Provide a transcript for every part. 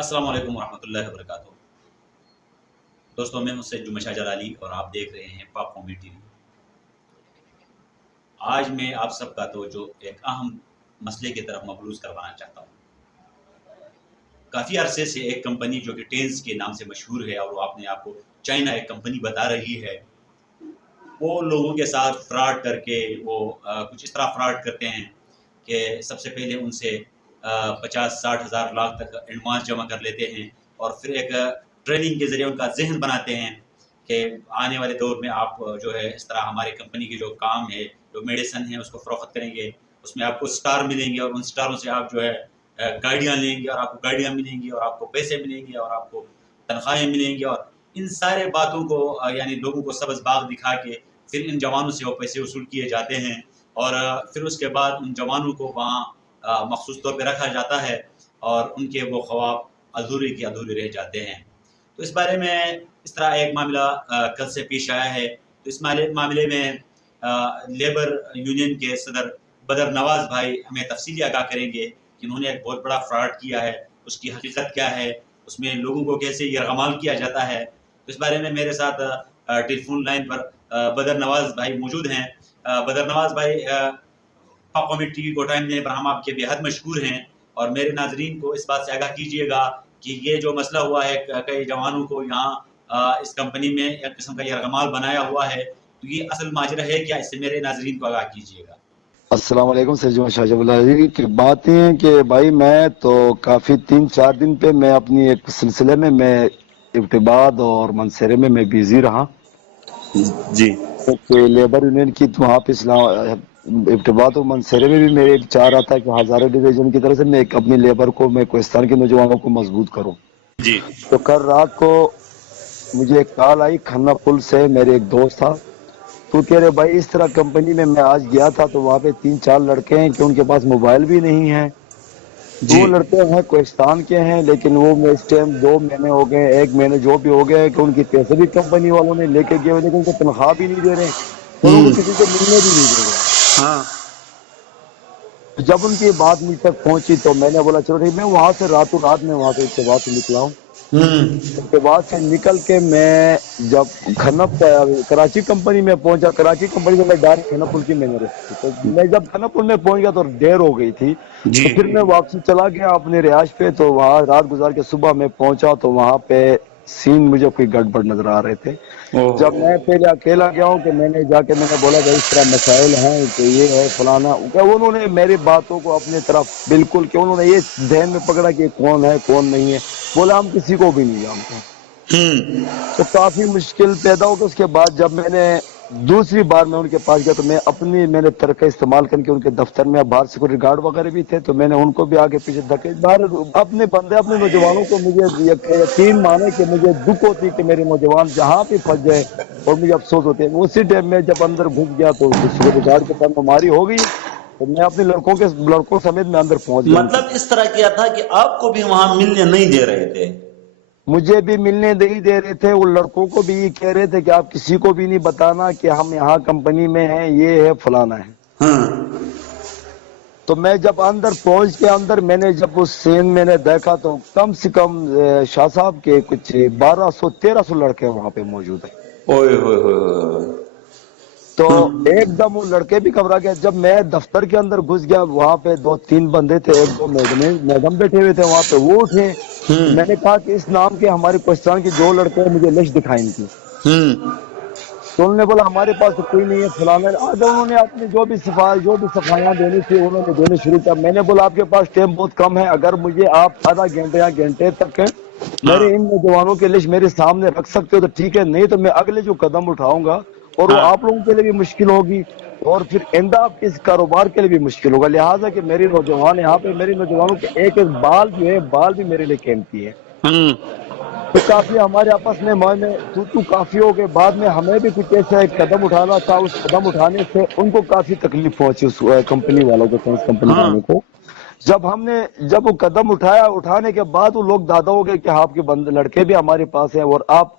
السلام علیکم ورحمۃ اللہ وبرکاتہ۔ دوستوں، میں ہوں سید جمعہ شاہ جلالی اور آپ دیکھ رہے ہیں پاک قومی ٹی وی۔ آج میں آپ سب کا توجہ ایک اہم مسئلے کی طرف مبعوث کروانا چاہتا ہوں۔ کافی عرصے سے ایک کمپنی جو کہ ٹینز کے نام سے مشہور ہے اور وہ اپنے آپ کو چائنا ایک کمپنی بتا رہی ہے، وہ لوگوں کے ساتھ فراڈ کر کے وہ کچھ اس طرح فراڈ کرتے ہیں کہ سب سے پہلے ان سے 50-60 ہزار لاکھ تک ایڈوانس جمع کر لیتے ہیں اور پھر ایک ٹریننگ کے ذریعے ان کا ذہن بناتے ہیں کہ آنے والے دور میں آپ جو ہے اس طرح ہماری کمپنی کی جو کام ہے، جو میڈیسن ہے، اس کو فروخت کریں گے، اس میں آپ کو سٹار ملیں گے اور ان سٹاروں سے آپ جو ہے گاڑیاں لیں گے اور آپ کو گاڑیاں ملیں گی اور آپ کو پیسے ملیں گے اور آپ کو تنخواہیں ملیں گی، اور ان سارے باتوں کو یعنی لوگوں کو سبز باغ دکھا کے پھر ان جوانوں سے وہ پیسے وصول کیے جاتے ہیں اور پھر اس کے بعد ان جوانوں کو وہاں مخصوص طور پہ رکھا جاتا ہے اور ان کے وہ خواب ادھورے کے ادھورے رہ جاتے ہیں۔ تو اس بارے میں اس طرح ایک معاملہ کل سے پیش آیا ہے۔ تو اس معاملے میں لیبر یونین کے صدر بدر نواز بھائی ہمیں تفصیلی آگاہ کریں گے کہ انہوں نے ایک بہت بڑا فراڈ کیا ہے، اس کی حقیقت کیا ہے، اس میں لوگوں کو کیسے یرغمال کیا جاتا ہے۔ تو اس بارے میں میرے ساتھ ٹیلی فون لائن پر بدر نواز بھائی موجود ہیں۔ بدر نواز بھائی، پاک قومی ٹی وی کو ٹائم دینے پر ہم آپ کے بے حد مشکور ہیں، اور میرے ناظرین کو اس بات سے آگاہ کیجیے گا کہ یہ جو مسئلہ ہوا ہے کئی جوانوں کو یہاں اس کمپنی میں ایک قسم کا یرغمال بنایا ہوا ہے، تو یہ اصل ماجرا ہے کیا؟ اس سے میرے ناظرین کو آگاہ کیجیے گا۔ السلام علیکم سید جمعہ شاہ جلالی کی بات یہ ہے کہ بھائی میں تو کافی 3-4 دن پہ میں اپنی ایک سلسلے میں ابتباد اور منصرے میں بیزی رہا جی کہ لیبر یونین کی وہاں پہ ابتباد اور منصرے میں بھی میرے چاہ رہا تھا کہ ہزارہ ڈویژن کی طرف سے میں اپنی لیبر کو، میں کوہستان کے نوجوانوں کو مضبوط کروں۔ جی تو کل رات کو مجھے ایک کال آئی کھنہ پل سے، میرے ایک دوست تھا، تو کہہ رہے بھائی اس طرح کمپنی میں آج گیا تھا تو وہاں پہ 3-4 لڑکے ہیں کہ ان کے پاس موبائل بھی نہیں ہے۔ تو جی وہ لڑکے ہیں کوہستان کے ہیں، لیکن وہ اس ٹائم 2 مہینے ہو گئے، 1 مہینے جو بھی ہو گئے کہ ان کی پیسے بھی کمپنی والوں نے لے کے گئے ہوئے، لیکن ان کو تنخواہ بھی نہیں دے رہے اور ان کو کسی کو ملنے بھی نہیں دے رہے۔ ہاں جب ان کی بات مجھ تک پہنچی تو میں نے بولا چلو ٹھیک، میں وہاں سے راتوں رات میں وہاں سے ابتباد سے نکلا ہوں۔ ابتباد سے نکل کے میں جب کراچی کمپنی میں پہنچا، کراچی کمپنی سے میں ڈائریکٹ کھنہ پل کی میں نے رکھی، تو میں جب کھنہ پل میں پہنچ گیا تو دیر ہو گئی تھی، جی تو پھر میں واپسی چلا گیا اپنے رہائش پہ۔ تو وہاں رات گزار کے صبح میں پہنچا تو وہاں پہ سین مجھے کوئی گڑبڑ نظر آ رہے تھے۔ جب میں پہلے اکیلا گیا ہوں کہ میں نے جا کے میں نے بولا بھائی اس طرح مسائل ہیں کہ یہ ہے فلانا، انہوں نے میری باتوں کو اپنے طرف بالکل کہ انہوں نے یہ ذہن میں پکڑا کہ کون ہے کون نہیں ہے، بولا ہم کسی کو بھی نہیں جانتے۔ تو کافی مشکل پیدا ہو گئی۔ اس کے بعد جب میں نے دوسری بار میں ان کے پاس گیا تو میں نے طریقہ استعمال کر کے ان کے دفتر میں باہر سیکورٹی گارڈ وغیرہ بھی تھے، تو میں نے ان کو بھی آگے پیچھے دھکے باہر اپنے بندے اپنے نوجوانوں کو، مجھے یقین مانے کہ مجھے دکھ ہوتی کہ میرے نوجوان جہاں بھی پھنس جائے اور مجھے افسوس ہوتے ہیں۔ اسی ٹائم میں جب اندر گھس گیا تو سیکورٹی گارڈ کے ساتھ ہماری ہو گئی، تو میں اپنے لڑکوں سمیت میں اندر پہنچ گیا۔ مطلب اس طرح کیا تھا کہ آپ کو بھی وہاں ملنے نہیں دے رہے تھے؟ مجھے بھی ملنے نہیں دے رہے تھے، وہ لڑکوں کو بھی یہ کہہ رہے تھے کہ آپ کسی کو بھی نہیں بتانا کہ ہم یہاں کمپنی میں ہیں، یہ ہے فلانا ہے۔ تو میں جب اندر پہنچ کے میں نے جب اس سین میں نے دیکھا تو کم سے کم شاہ صاحب کے کچھ 1200-1300 لڑکے وہاں پہ موجود ہیں۔ اوئے ہوئے ہوئے۔ تو ایک دم وہ لڑکے بھی گھبرا گیا۔ جب میں دفتر کے اندر گھس گیا وہاں پہ 2-3 بندے تھے، 1-2 میڈم بیٹھے ہوئے تھے وہاں پہ، وہ اٹھے تو میں نے کہا کہ اس نام کے ہمارے کوہستان کے جو لڑکے ہیں مجھے لسٹ دکھائیں ان کی۔ تو انہوں نے بولا ہمارے پاس تو کوئی نہیں ہے فلانا۔ آگے انہوں نے اپنے جو بھی صفائیاں دینی تھی انہوں نے دینی شروع کیا۔ میں نے بولا آپ کے پاس ٹائم بہت کم ہے، اگر مجھے آپ آدھا گھنٹے یا گھنٹے تک میرے ان نوجوانوں کے لسٹ میرے سامنے رکھ سکتے ہو تو ٹھیک ہے، نہیں تو میں اگلے جو قدم اٹھاؤں گا اور وہ آپ لوگوں کے لیے بھی مشکل ہوگی اور پھر آئندہ آپ کے اس کاروبار کے لیے بھی مشکل ہوگا، لہٰذا کہ میری نوجوان یہاں پہ میری نوجوانوں کے ایک ایک بال جو ہے بال بھی میرے لیے قیمتی ہے۔ تو کافی ہمارے آپس میں تو کافی ہو گئے۔ بعد میں ہمیں بھی کچھ ایسا ایک قدم اٹھانا تھا، اس قدم اٹھانے سے ان کو کافی تکلیف پہنچی، اس کمپنی والوں کو، ٹینس کمپنی والوں کو۔ جب وہ قدم اٹھانے کے بعد وہ لوگ دادا ہو گئے کہ آپ کے لڑکے بھی ہمارے پاس ہیں اور آپ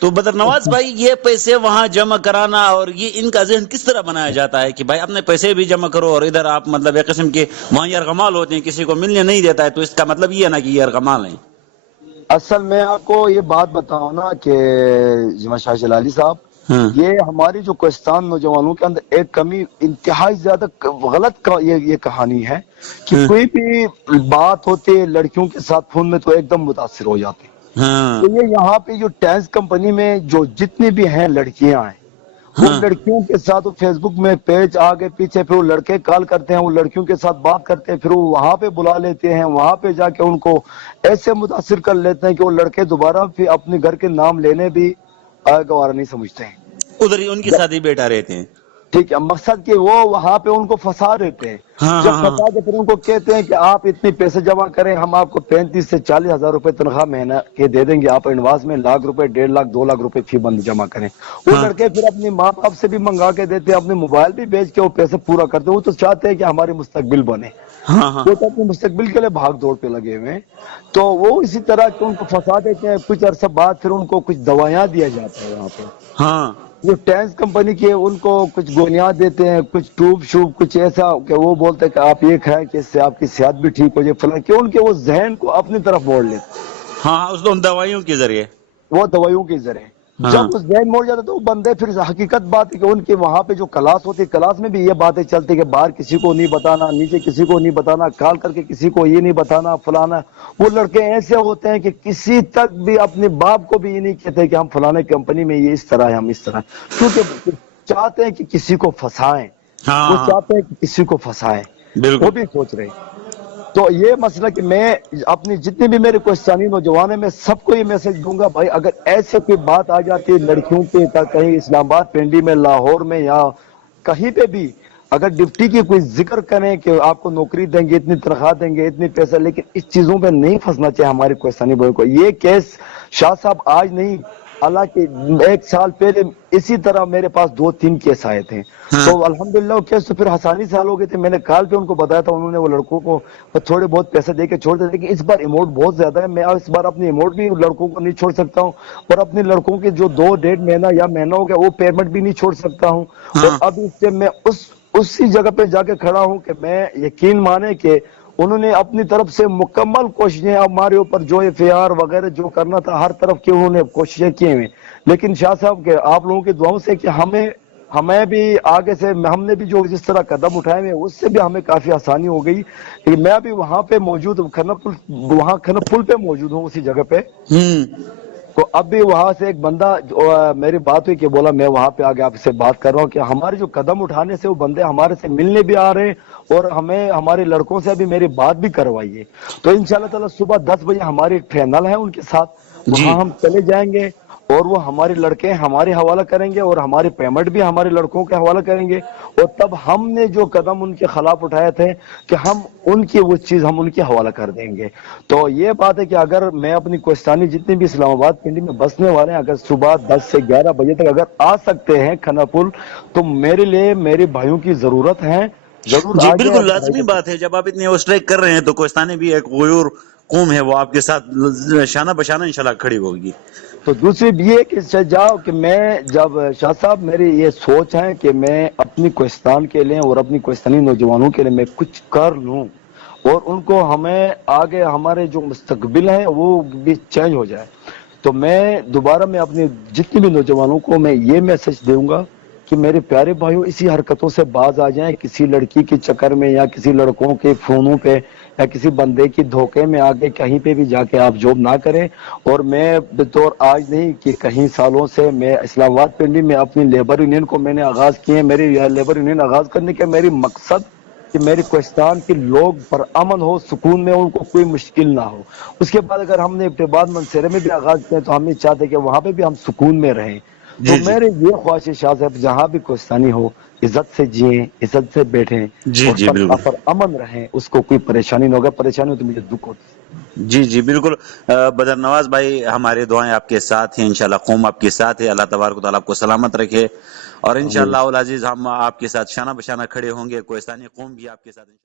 تو بدر نواز بھائی یہ پیسے وہاں جمع کرانا اور یہ ان کا ذہن کس طرح بنایا جاتا ہے کہ بھائی اپنے پیسے بھی جمع کرو اور ادھر آپ مطلب ایک قسم کے وہاں یرغمال ہوتے ہیں، کسی کو ملنے نہیں دیتا ہے، تو اس کا مطلب یہ ہے نا کہ یہ یرغمال ہیں؟ اصل میں آپ کو یہ بات بتاؤں نا کہ جمع شاہ جلالی صاحب، یہ ہماری جو کوہستان نوجوانوں کے اندر ایک کمی انتہائی زیادہ غلط یہ کہانی ہے کہ کوئی بھی بات ہوتی ہے لڑکیوں کے ساتھ فون میں تو ایک دم متاثر ہو جاتے ہیں۔ تو یہ یہاں پہ جو ٹینس کمپنی میں جو جتنی بھی ہیں لڑکیاں ہیں، وہ لڑکیوں کے ساتھ فیس بک میں پیج آگے پیچھے، پھر وہ لڑکے کال کرتے ہیں، وہ لڑکیوں کے ساتھ بات کرتے ہیں، پھر وہ وہاں پہ بلا لیتے ہیں، وہاں پہ جا کے ان کو ایسے متاثر کر لیتے ہیں کہ وہ لڑکے دوبارہ پھر اپنے گھر کے نام لینے بھی گوارا نہیں سمجھتے ہیں، ادھر ہی ان کے ساتھ ہی بیٹھا رہتے ہیں۔ ٹھیک ہے، مقصد کہ وہ وہاں پہ ان کو پھنسا دیتے ہیں۔ جب پھنسا کے پھر ان کو کہتے ہیں کہ آپ اتنے پیسے جمع کریں، ہم آپ کو 35 سے 40 ہزار روپے تنخواہ مہینہ کے دے دیں گے، آپ ایڈوانس میں 1 لاکھ روپے 1.5 لاکھ 2 لاکھ روپے فی بند جمع کریں۔ وہ لڑکے پھر اپنی ماں باپ سے بھی منگا کے دیتے ہیں، اپنے موبائل بھی بیچ کے وہ پیسے پورا کرتے ہیں۔ وہ تو چاہتے ہیں کہ ہماری مستقبل بنے، وہ تو اپنے مستقبل کے لیے بھاگ دوڑ پہ لگے ہوئے ہیں۔ تو وہ اسی طرح کہ ان کو پھنسا دیتے ہیں، کچھ عرصہ بعد پھر ان کو کچھ دوائیاں دیا جاتا ہے وہاں پہ، جو ٹینس کمپنی کی ان کو کچھ گولیاں دیتے ہیں، کچھ ٹوب شوب کچھ ایسا کہ وہ بولتے ہیں کہ آپ یہ کھائیں کہ اس سے آپ کی صحت بھی ٹھیک ہو جائے فلاں، کہ ان کے وہ ذہن کو اپنی طرف موڑ لیتے اس ان دوائیوں کے ذریعے، وہ دوائیوں کے ذریعے۔ جب اس ذہن موڑ جاتا تو وہ بندے پھر حقیقت بات ہے کہ ان کے وہاں پہ جو کلاس ہوتی ہے، کلاس میں بھی یہ باتیں چلتی کہ باہر کسی کو نہیں بتانا، نیچے کسی کو نہیں بتانا، کال کر کے کسی کو یہ نہیں بتانا فلانا۔ وہ لڑکے ایسے ہوتے ہیں کہ کسی تک بھی اپنے باپ کو بھی یہ نہیں کہتے کہ ہم فلانے کمپنی میں یہ اس طرح ہے، ہم اس طرح، کیونکہ چاہتے ہیں کہ کسی کو پھنسائیں، وہ چاہتے ہیں کہ کسی کو پھنسائیں، وہ بھی سوچ رہے ہیں۔ تو یہ مسئلہ کہ میں اپنی جتنے بھی میرے کوہستانی نوجوان ہیں، میں سب کو یہ میسج دوں گا، بھائی اگر ایسے کوئی بات آ جاتی ہے لڑکیوں کے، کہیں اسلام آباد پنڈی میں، لاہور میں یا کہیں پہ بھی، اگر ڈپٹی کی کوئی ذکر کریں کہ آپ کو نوکری دیں گے، اتنی تنخواہ دیں گے، اتنی پیسہ، لیکن اس چیزوں پہ نہیں پھنسنا چاہیے ہمارے کوہستانی بھائی کو۔ یہ کیس شاہ صاحب آج نہیں، اللہ کے 1 سال پہلے اسی طرح میرے پاس 2-3 کیس آئے تھے، تو الحمدللہ وہ کیس تو پھر آسانی سے حل ہو گئے تھے۔ میں نے کال پہ ان کو بتایا تھا، انہوں نے وہ لڑکوں کو تھوڑے بہت پیسے دے کے چھوڑ دیتے، لیکن اس بار اماؤنٹ بہت زیادہ ہے، میں اس بار اپنی اماؤنٹ بھی لڑکوں کو نہیں چھوڑ سکتا ہوں، اور اپنے لڑکوں کے جو 2-1.5 مہینہ یا مہینہ ہو گیا وہ پیمنٹ بھی نہیں چھوڑ سکتا ہوں۔ اور اب اس سے میں اسی جگہ پہ جا کے کھڑا ہوں کہ میں یقین مانے کہ انہوں نے اپنی طرف سے مکمل کوششیں، ہمارے اوپر جو FIR وغیرہ جو کرنا تھا ہر طرف کی انہوں نے کوششیں کی ہیں، لیکن شاہ صاحب کہ آپ لوگوں کی دعاؤں سے کہ ہمیں بھی آگے سے ہم نے بھی جو جس طرح قدم اٹھائے ہیں اس سے بھی ہمیں کافی آسانی ہو گئی۔ میں ابھی وہاں پہ موجود ہوں، کھنپ پل پہ موجود ہوں، اسی جگہ پہ، تو اب بھی وہاں سے ایک بندہ میری بات ہوئی کہ بولا میں وہاں پہ آگے آپ سے بات کر رہا ہوں کہ ہمارے جو قدم اٹھانے سے وہ بندے ہمارے سے ملنے بھی آ رہے ہیں، اور ہمیں ہمارے لڑکوں سے ابھی میری بات بھی کروائیے۔ تو انشاءاللہ تعالی صبح 10 بجے ہماری فائنل ہے ان کے ساتھ، وہاں ہم چلے جائیں گے، اور وہ ہمارے لڑکے ہمارے حوالہ کریں گے، اور ہماری پیمنٹ بھی ہمارے لڑکوں کے حوالہ کریں گے، اور تب ہم نے جو قدم ان کے خلاف اٹھائے تھے کہ ہم ان کی وہ چیز ہم ان کے حوالہ کر دیں گے۔ تو یہ بات ہے کہ اگر میں اپنی کوہستانی جتنے بھی اسلام آباد پنڈی میں بسنے والے ہیں، اگر صبح 10 سے 11 بجے تک اگر آ سکتے ہیں کھنپ پل، تو میرے لیے میرے بھائیوں کی ضرورت ہے، ضرور جی آگے۔ بالکل لازمی بات ہے، جب آپ اتنے اسٹرائک کر رہے ہیں تو کوہستانی بھی ایک غیور قوم ہے، وہ آپ کے ساتھ شانہ بشانہ انشاءاللہ کھڑی ہوگی۔ تو دوسری بھی یہ کہ جاؤ کہ میں جب شاہ صاحب میری یہ سوچ ہے کہ میں اپنی کوہستان کے لیے اور اپنی کوہستانی نوجوانوں کے لیے میں کچھ کر لوں، اور ان کو ہمیں آگے ہمارے جو مستقبل ہے وہ بھی چینج ہو جائے، تو میں دوبارہ میں اپنے جتنے بھی نوجوانوں کو میں یہ میسج دوں گا کہ میرے پیارے بھائیوں اسی حرکتوں سے باز آ جائیں، کسی لڑکی کے چکر میں یا کسی لڑکوں کے فونوں پہ یا کسی بندے کی دھوکے میں آگے کہیں پہ بھی جا کے آپ جاب نہ کریں۔ اور میں بطور آج نہیں کہ کہیں سالوں سے میں اسلام آباد پنڈی میں اپنی لیبر یونین کو میں نے آغاز کیے، میری لیبر یونین آغاز کرنے کے میری مقصد کہ میری کوہستان کے لوگ پر امن ہو، سکون میں، ان کو کوئی مشکل نہ ہو۔ اس کے بعد اگر ہم نے ابتباد منصیرے میں بھی آغاز کیا تو ہم یہ چاہتے کہ وہاں پہ بھی ہم سکون میں رہیں۔ تو میرے یہ خواہش ہے شاہ صاحب جہاں بھی کوہستانی ہو عزت سے جئیں، عزت سے بیٹھیں جی اور جی سب بالکل پر امن رہیں، اس کو کوئی پریشانی نہ ہوگا، پریشانی ہو تو مجھے دکھ ہوتا ہے۔ جی جی بالکل بدر نواز بھائی، ہمارے دعائیں آپ کے ساتھ ہیں، انشاءاللہ قوم آپ کے ساتھ ہے، اللہ تبارک و تعالیٰ آپ کو سلامت رکھے، اور آمین۔ انشاءاللہ العزیز ہم آپ کے ساتھ شانہ بشانہ کھڑے ہوں گے، کوہستانی قوم بھی آپ کے ساتھ